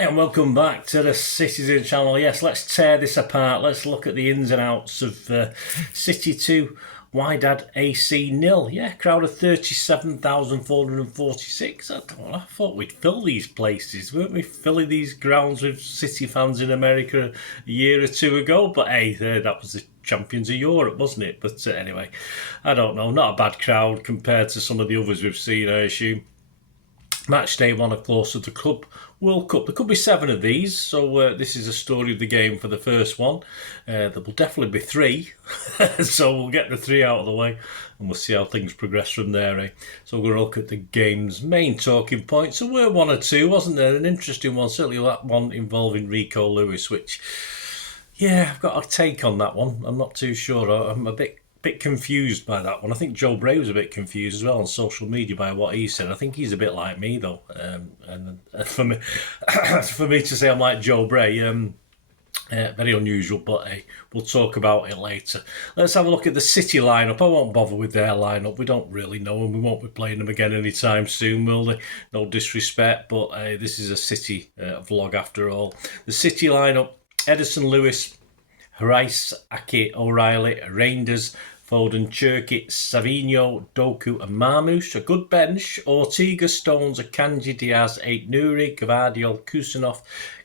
Hi and welcome back to the Citytilidie channel. Yes, let's tear this apart. Let's look at the ins and outs of City 2, Wydad AC 0. Yeah, crowd of 37,446. I thought we'd fill these places. Weren't we filling these grounds with City fans in America a year or two ago? But hey, that was the Champions of Europe, wasn't it? But anyway, I don't know. Not a bad crowd compared to some of the others we've seen, I assume. Match day one, of course, of the Club World Cup. There could be 7 of these, so this is a story of the game for the first one. There will definitely be 3, so we'll get the 3 out of the way and we'll see how things progress from there. So we're going to look at the game's main talking points. There were 1 or 2, wasn't there? An interesting one, certainly that one involving Rico Lewis, which, yeah, I've got a take on that one. I'm not too sure. I'm a bit confused by that one. I think Joe Bray was a bit confused as well on social media by what he said. I think he's a bit like me though, and for me, for me to say I'm like Joe Bray, very unusual. But hey, we'll talk about it later. Let's have a look at the City lineup. I won't bother with their lineup. We don't really know them. We won't be playing them again anytime soon, will they? No disrespect, but this is a City vlog after all. The City lineup: Edison, Lewis, Rice, Ake, O'Reilly, Reinders, Foden, Cherki, Savinho, Doku and Marmoush. A good bench: Ortega, Stones, Akanji, Diaz, Ait Nouri, Gvardiol, Kusanov,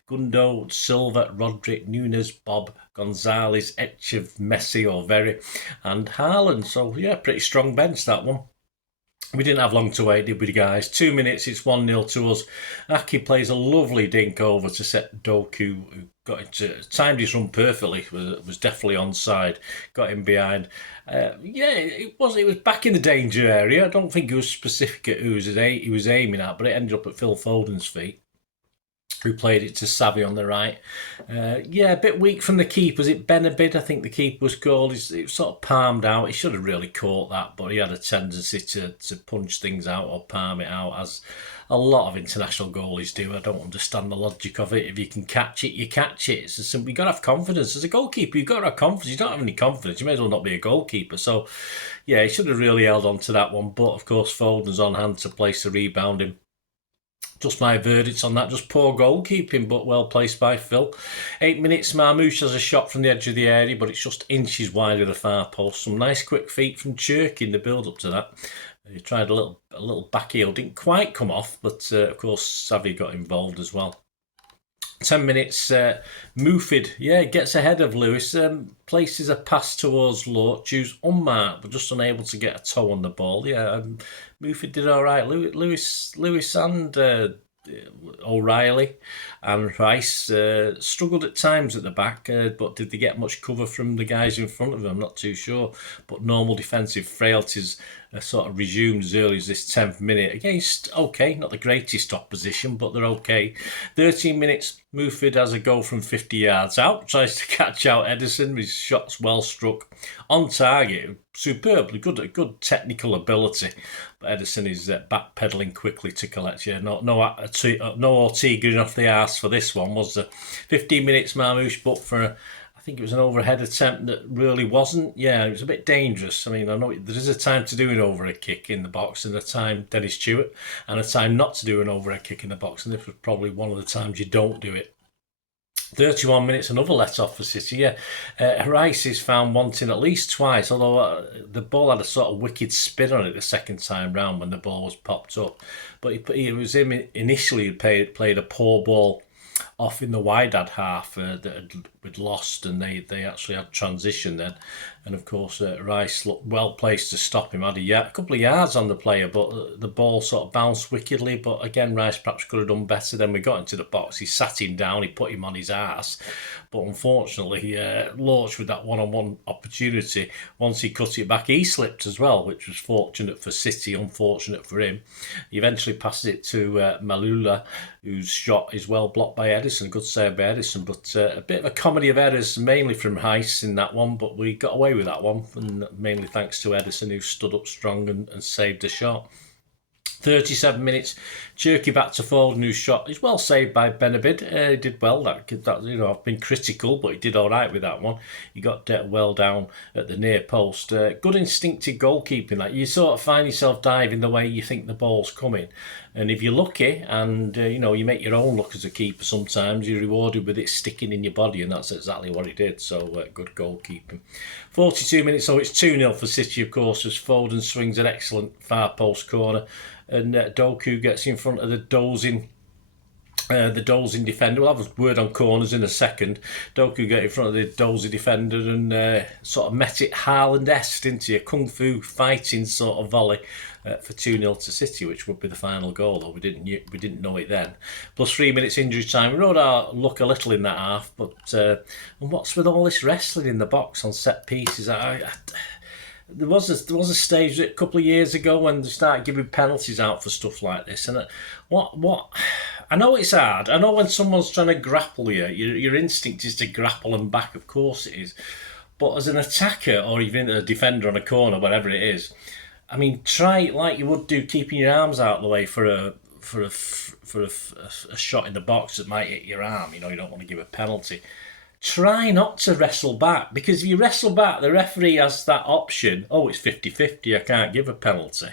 Gundo, Silva, Roderick, Nunes, Bob, Gonzalez, Etchev, Messi or Very and Haaland. So yeah, pretty strong bench that one. We didn't have long to wait, did we, guys? 2 minutes, it's 1-0 to us. Aki plays a lovely dink over to set Doku, who got into, timed his run perfectly, was definitely onside, got him behind. It was back in the danger area. I don't think he was specific at who he was aiming at, but it ended up at Phil Foden's feet, who played it to Savvy on the right. A bit weak from the keeper. Was it Benabid? I think the keeper was called. It was sort of palmed out. He should have really caught that, but he had a tendency to punch things out or palm it out, as a lot of international goalies do. I don't understand the logic of it. If you can catch it, you catch it. It's simple. You've got to have confidence. As a goalkeeper, you've got to have confidence. You don't have any confidence, you may as well not be a goalkeeper. So, yeah, he should have really held on to that one. But, of course, Foden's on hand to place the rebounding. Just my verdicts on that. Just poor goalkeeping, but well placed by Phil. 8 minutes, Marmoush has a shot from the edge of the area, but it's just inches wide of the far post. Some nice quick feet from Cherki in the build-up to that. He tried a little back heel, didn't quite come off, but of course Savvy got involved as well. 10 minutes, Mufid, gets ahead of Lewis, places a pass towards Lort, who's unmarked but just unable to get a toe on the ball. Mufid did all right. Lewis and O'Reilly and Rice struggled at times at the back, but did they get much cover from the guys in front of them? I'm not too sure. But normal defensive frailties sort of resumed as early as this 10th minute against, not the greatest opposition, but they're okay. 13 minutes, Mufid has a goal from 50 yards out, tries to catch out Edison. His shot's well struck, on target, superbly good technical ability. But Edison is backpedaling quickly to collect. No Ortega off the arse for this one, was there? 15 minutes, Marmoush, but for I think it was an overhead attempt that really wasn't. It was a bit dangerous. I mean, I know there is a time to do an overhead kick in the box and a time, Dennis Stewart, and a time not to do an overhead kick in the box, and this was probably one of the times you don't do it. 31 minutes, another let-off for City. Rice is found wanting at least twice, although the ball had a sort of wicked spin on it the second time round when the ball was popped up. But it was him initially who played a poor ball off in the Wydad half that had lost, and they actually had transition then. And of course, Rice looked well placed to stop him. Had a couple of yards on the player, but the ball sort of bounced wickedly. But again, Rice perhaps could have done better. Then we got into the box. He sat him down. He put him on his arse. But unfortunately, Lorch with that one-on-one opportunity, once he cut it back, he slipped as well, which was fortunate for City, unfortunate for him. He eventually passes it to Malula, whose shot is well blocked by Edison. Good save by Edison, but a bit of a comedy of errors, mainly from Heiss in that one, but we got away with that one, and mainly thanks to Edison, who stood up strong and saved a shot. 37 minutes, Cherky back to Foden, whose shot is well saved by Benabid. He did well. That I've been critical, but he did all right with that one. He got well down at the near post. Good instinctive goalkeeping. Like, you sort of find yourself diving the way you think the ball's coming, and if you're lucky, and you make your own luck as a keeper, sometimes you're rewarded with it sticking in your body, and that's exactly what he did. So good goalkeeping. 42 minutes, so it's 2-0 for City, of course, as Foden swings an excellent far post corner. And Doku gets in front of the dozing defender. We'll have a word on corners in a second. Doku got in front of the dozing defender and sort of met it Haaland-esque into a kung fu fighting sort of volley for 2-0 to City, which would be the final goal, though we didn't know it then. Plus 3 minutes injury time. We rode our luck a little in that half, but and what's with all this wrestling in the box on set pieces? There was a stage a couple of years ago when they started giving penalties out for stuff like this, and what I know it's hard. I know when someone's trying to grapple you, your instinct is to grapple them back. Of course it is, but as an attacker or even a defender on a corner, whatever it is, I mean, try it like you would do, keeping your arms out of the way for a shot in the box that might hit your arm. You don't want to give a penalty. Try not to wrestle back, because if you wrestle back, the referee has that option. Oh, it's 50-50, I can't give a penalty.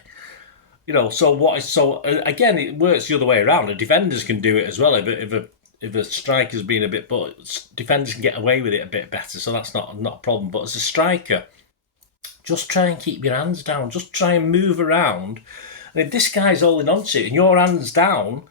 So again, it works the other way around. The defenders can do it as well. If a striker's been a bit, but defenders can get away with it a bit better, so that's not a problem. But as a striker, just try and keep your hands down. Just try and move around. And if this guy's holding on to it and your hand's down,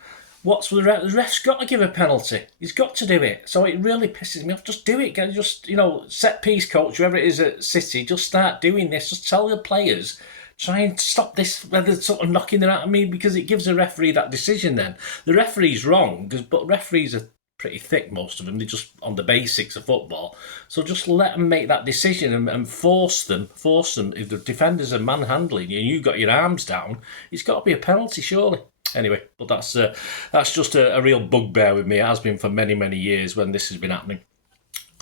what's the ref? The ref's got to give a penalty. He's got to do it. So it really pisses me off. Just do it. Just, set piece coach, whoever it is at City, just start doing this. Just tell the players, try and stop this, whether sort of knocking them out of me, because it gives the referee that decision then. The referee's wrong, but referees are pretty thick, most of them. They're just on the basics of football. So just let them make that decision and force them. If the defenders are manhandling you and you've got your arms down, it's got to be a penalty, surely. Anyway, but that's just a real bugbear with me. It has been for many, many years when this has been happening.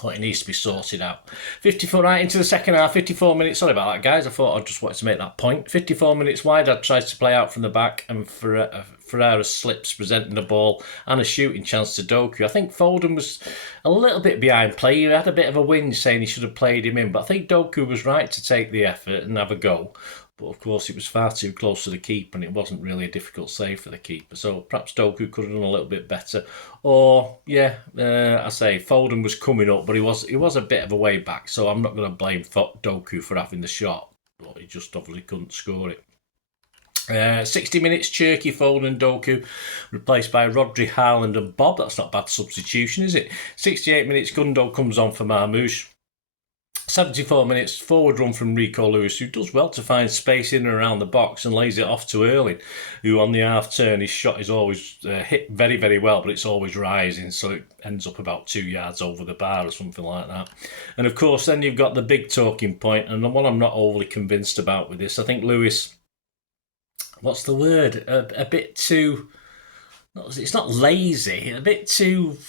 But it needs to be sorted out. 54 right into the second half, 54 minutes. Sorry about that, guys. I thought I just wanted to make that point. 54 minutes, Wydad tries to play out from the back, and Ferreira slips, presenting the ball and a shooting chance to Doku. I think Foden was a little bit behind play. He had a bit of a whinge saying he should have played him in, but I think Doku was right to take the effort and have a go. But of course, it was far too close to the keeper, and it wasn't really a difficult save for the keeper. So perhaps Doku could have done a little bit better. Or I say Foden was coming up, but he was a bit of a way back. So I'm not going to blame Doku for having the shot, but he just obviously couldn't score it. 60 minutes, Cherky, Foden and Doku, replaced by Rodri, Haaland and Bob. That's not a bad substitution, is it? 68 minutes, Gundo comes on for Marmouche. 74 minutes, forward run from Rico Lewis, who does well to find space in and around the box and lays it off to Erling, who on the half turn, his shot is always hit very, very well, but it's always rising, so it ends up about 2 yards over the bar or something like that. And of course, then you've got the big talking point, and the one I'm not overly convinced about with this. I think Lewis, what's the word? A bit too, it's not lazy, a bit too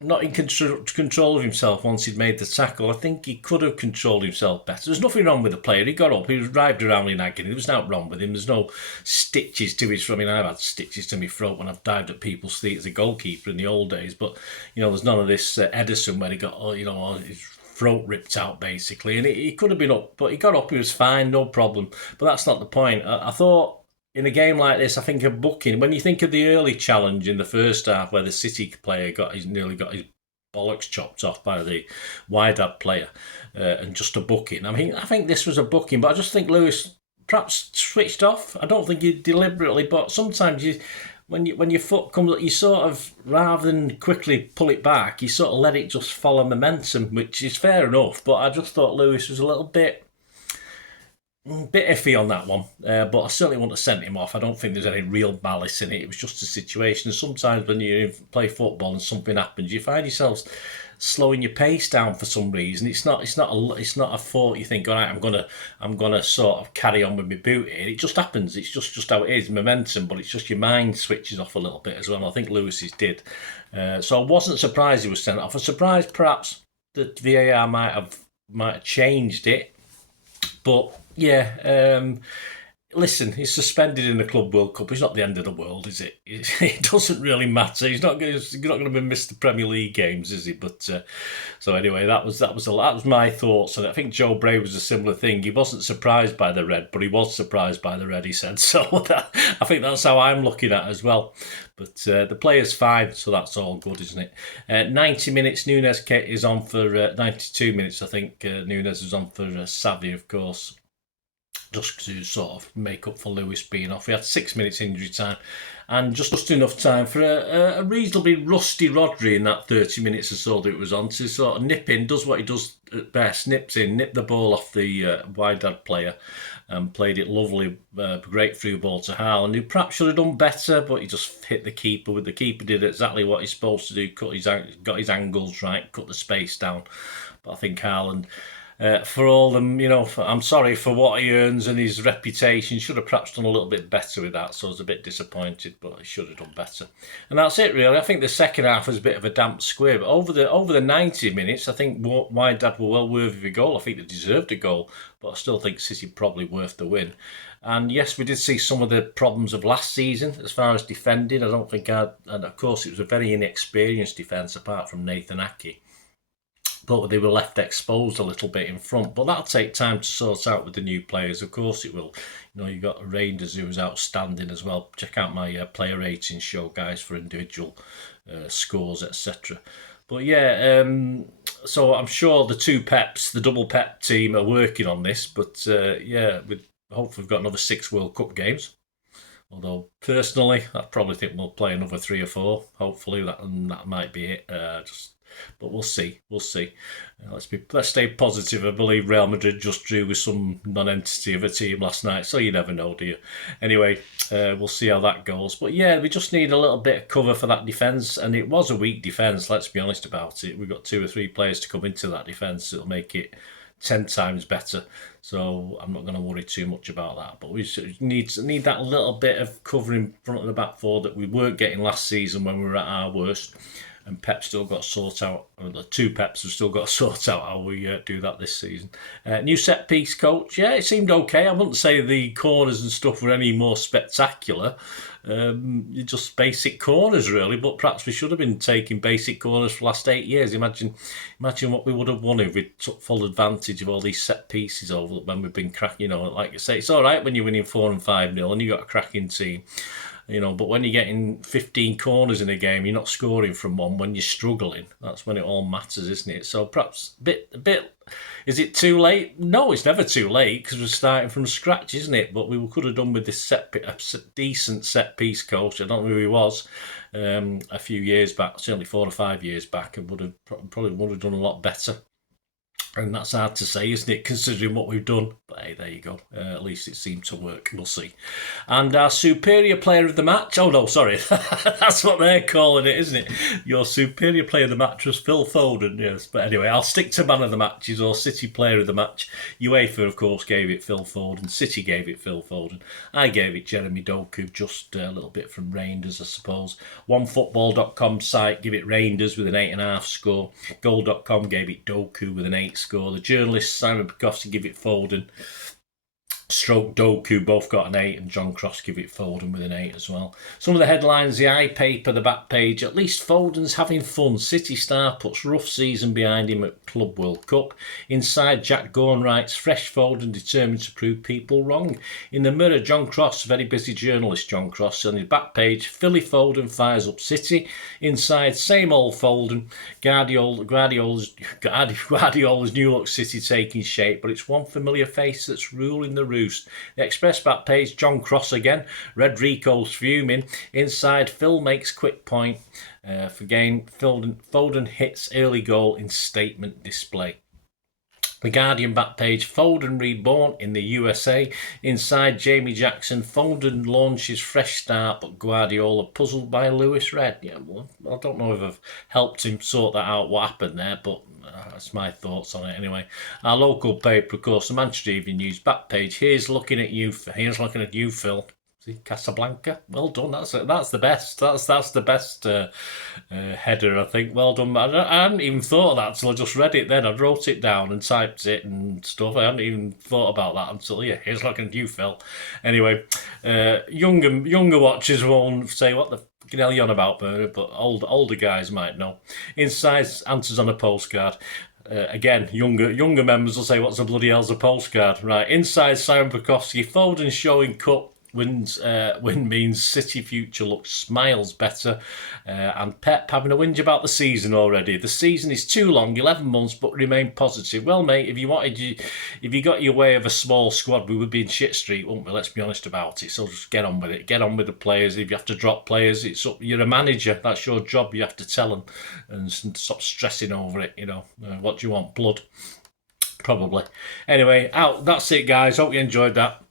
not in control of himself once he'd made the tackle. I think he could have controlled himself better. There's nothing wrong with the player. He got up, he was writhed around in agony. There was nothing wrong with him. There's no stitches to his throat. I mean, I've had stitches to my throat when I've dived at people's feet as a goalkeeper in the old days, but there's none of this Edison where he got his throat ripped out basically, and he could have been up, but he got up, he was fine, no problem. But that's not the point. I thought in a game like this, I think a booking, when you think of the early challenge in the first half where the City player nearly got his bollocks chopped off by the Wydad player, and just a booking. I think this was a booking, but I just think Lewis perhaps switched off. I don't think he deliberately, but sometimes when your foot comes, you sort of, rather than quickly pull it back, you sort of let it just follow momentum, which is fair enough. But I just thought Lewis was a little bit iffy on that one, but I certainly wouldn't have sent him off. I don't think there's any real malice in it. It was just a situation. Sometimes when you play football and something happens, you find yourselves slowing your pace down for some reason. It's not a fault. You think, all right, I'm gonna sort of carry on with my boot here. It just happens. It's just how it is, momentum. But it's just your mind switches off a little bit as well. And I think Lewis's did. So I wasn't surprised he was sent off. I was surprised perhaps that VAR might have changed it, but yeah. Listen, he's suspended in the Club World Cup. It's not the end of the world, is it? It doesn't really matter. He's not going to miss the Premier League games, is he? But so anyway, that was my thoughts, and I think Joe Bray was a similar thing. He wasn't surprised by the red, but he was surprised by the red. He said so. I think that's how I'm looking at it as well. But the player's fine, so that's all good, isn't it? 90 minutes. Nunes is on for 92 minutes. I think Nunes is on for Savvy, of course, just to sort of make up for Lewis being off. We had 6 minutes injury time and just enough time for a reasonably rusty Rodri in that 30 minutes or so that it was on to sort of nip in, does what he does at best, nipped in, nipped the ball off the Wydad player and played it lovely, great through ball to Haaland, who perhaps should have done better, but he just hit the keeper. The keeper did exactly what he's supposed to do, got his angles right, cut the space down. But I think Haaland, for all them, I'm sorry for what he earns and his reputation, should have perhaps done a little bit better with that. So I was a bit disappointed, but he should have done better. And that's it, really. I think the second half was a bit of a damp squib. But over the 90 minutes, I think Wydad were well worthy of a goal. I think they deserved a goal, but I still think City probably worth the win. And yes, we did see some of the problems of last season as far as defending. I don't think and of course it was a very inexperienced defence apart from Nathan Ake. But they were left exposed a little bit in front. But that'll take time to sort out with the new players. Of course it will. You've got Reinders, who was outstanding as well. Check out my player rating show, guys, for individual scores, etc. But yeah, so I'm sure the double Pep team are working on this. But yeah, hopefully we've got another 6 World Cup games. Although personally, I probably think we'll play another 3 or 4. Hopefully that might be it. But we'll see. Let's stay positive. I believe Real Madrid just drew with some non-entity of a team last night, so you never know, do you? Anyway, we'll see how that goes. But yeah, we just need a little bit of cover for that defence, and it was a weak defence. Let's be honest about it. We've got 2 or 3 players to come into that defence that'll make it 10 times better. So I'm not going to worry too much about that. But we need that little bit of cover in front of the back four that we weren't getting last season when we were at our worst. And Pep still got to sort out, the 2 Peps have still got to sort out how we do that this season. New set piece coach, yeah, it seemed okay. I wouldn't say the corners and stuff were any more spectacular. Just basic corners, really, but perhaps we should have been taking basic corners for the last 8 years. Imagine what we would have won if we took full advantage of all these set pieces over when we've been cracking. Like I say, it's all right when you're winning 4 and 5-0 and you've got a cracking team. But when you're getting 15 corners in a game, you're not scoring from one. When you're struggling, that's when it all matters, isn't it? So perhaps a bit. Is it too late? No, it's never too late because we're starting from scratch, isn't it? But we could have done with this decent set piece coach. I don't know who he was a few years back, certainly 4 or 5 years back, and probably would have done a lot better. And that's hard to say, isn't it, considering what we've done? But hey, there you go. At least it seemed to work. We'll see. And our superior player of the match... Oh, no, sorry. That's what they're calling it, isn't it? Your superior player of the match was Phil Foden, yes. But anyway, I'll stick to man of the matches or City player of the match. UEFA, of course, gave it Phil Foden. City gave it Phil Foden. I gave it Jeremy Doku, just a little bit from Reinders, I suppose. OneFootball.com site give it Reinders with an 8.5 score. Goal.com gave it Doku with an 8 score. The journalist Simon Pekowski give it Foden. Stroke Doku both got an 8, and John Cross give it Foden with an 8 as well. Some of the headlines, the eye paper, the back page. At least Foden's having fun. City star puts rough season behind him at Club World Cup. Inside, Jack Gorn writes, fresh Foden determined to prove people wrong. In the Mirror, John Cross, very busy journalist John Cross, on his back page, Philly Foden fires up City. Inside, same old Foden. Guardiola's new look City taking shape, but it's one familiar face that's ruling the roost. The Express back page, John Cross again. Red Rico's fuming. Inside, Phil makes quick point. For gain, Foden hits early goal in statement display. The Guardian back page, Foden reborn in the USA. Inside, Jamie Jackson, Foden launches fresh start, but Guardiola puzzled by Lewis Red. Yeah, well, I don't know if I've helped him sort that out, what happened there, but that's my thoughts on it anyway. Our local paper, of course, the Manchester Evening News back page. Here's looking at you, Phil. See, Casablanca, well done. That's the best. That's the best header, I think. Well done. I hadn't even thought of that until I just read it. Then I wrote it down and typed it and stuff. I hadn't even thought about that until here's looking at you, Phil. Anyway, younger watchers won't say what the fucking hell you on about, Bernard, but older guys might know. Inside answers on a postcard. Again, younger members will say, "What's the bloody hell's a postcard?" Right, inside Simon Bukowski, Foden showing cut. Win means City future looks smiles better, and Pep having a whinge about the season already. The season is too long, 11 months, but remain positive. Well, mate, if you got your way of a small squad, we would be in shit street, wouldn't we? Let's be honest about it. So just get on with it. Get on with the players. If you have to drop players, it's up. You're a manager. That's your job. You have to tell them and stop stressing over it. What do you want? Blood? Probably. Anyway, out. That's it, guys. Hope you enjoyed that.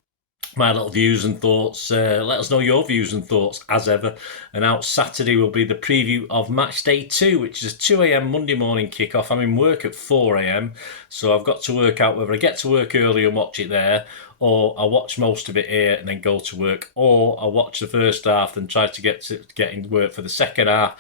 My little views and thoughts. Let us know your views and thoughts as ever. And out Saturday will be the preview of match day 2, which is a 2 a.m. Monday morning kickoff. I'm in work at 4 a.m, so I've got to work out whether I get to work early and watch it there, or I watch most of it here and then go to work, or I watch the first half and try to get in work for the second half.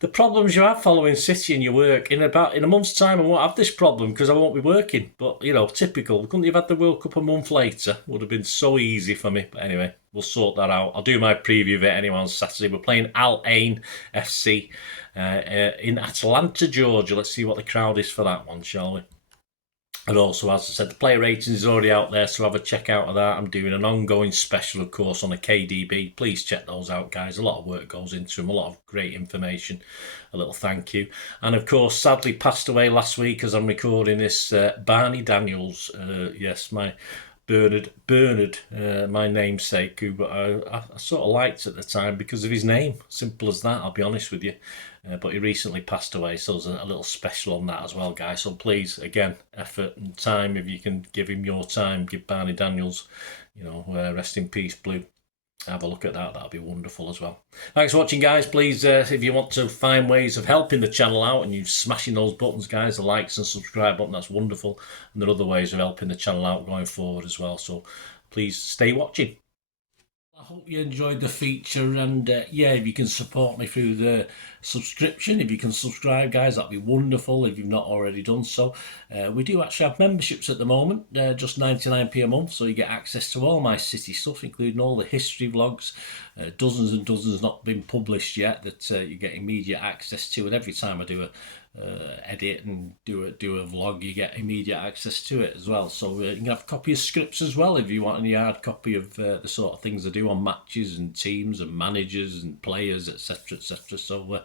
The problems you have following City in your work, in a month's time I won't have this problem because I won't be working. But, typical. Couldn't you have had the World Cup a month later? Would have been so easy for me. But anyway, we'll sort that out. I'll do my preview of it anyway on Saturday. We're playing Al Ain FC in Atlanta, Georgia. Let's see what the crowd is for that one, shall we? And also, as I said, the player ratings is already out there, so have a check out of that. I'm doing an ongoing special, of course, on a KDB. Please check those out, guys. A lot of work goes into them, a lot of great information. A little thank you. And, of course, sadly passed away last week as I'm recording this, Barney Daniels. Yes, my Bernard, my namesake, who I sort of liked at the time because of his name. Simple as that, I'll be honest with you. But he recently passed away, so there's a little special on that as well, guys. So please, again, effort and time, if you can give him your time, give Barney Daniels, rest in peace, Blue. Have a look at that. That'll be wonderful as well. Thanks for watching, guys. Please, if you want to find ways of helping the channel out and you're smashing those buttons, guys, the likes and subscribe button, that's wonderful. And there are other ways of helping the channel out going forward as well. So please stay watching. I hope you enjoyed the feature, and if you can support me through the subscription, if you can subscribe, guys, that'd be wonderful if you've not already done so. We do actually have memberships at the moment, just 99p a month, so you get access to all my City stuff, including all the history vlogs, dozens and dozens not been published yet that you get immediate access to, and every time I do a edit and do a vlog, you get immediate access to it as well. So you can have a copy of scripts as well if you want any hard copy of the sort of things I do on matches and teams and managers and players, etc, etc. So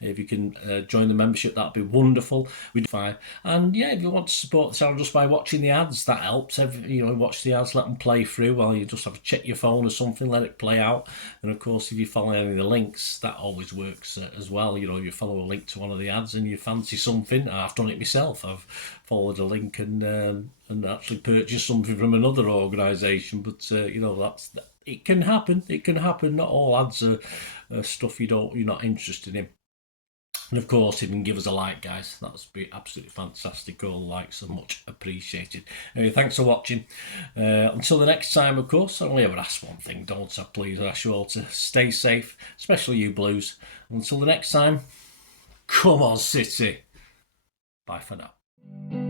if you can join the membership, that'd be wonderful. We'd fine. And if you want to support the channel just by watching the ads, that helps. Watch the ads, let them play through while you just have to check your phone or something, let it play out. And of course, if you follow any of the links, that always works as well. You follow a link to one of the ads and you fancy something. I've done it myself. I've followed a link and actually purchased something from another organisation. But it can happen. It can happen. Not all ads are stuff you're not interested in. And of course, if you can give us a like, guys, that would be absolutely fantastic. All likes are much appreciated. Anyway, thanks for watching. Until the next time, of course, I only ever ask one thing, don't I? Please, I ask you all to stay safe, especially you Blues. Until the next time, come on, City. Bye for now.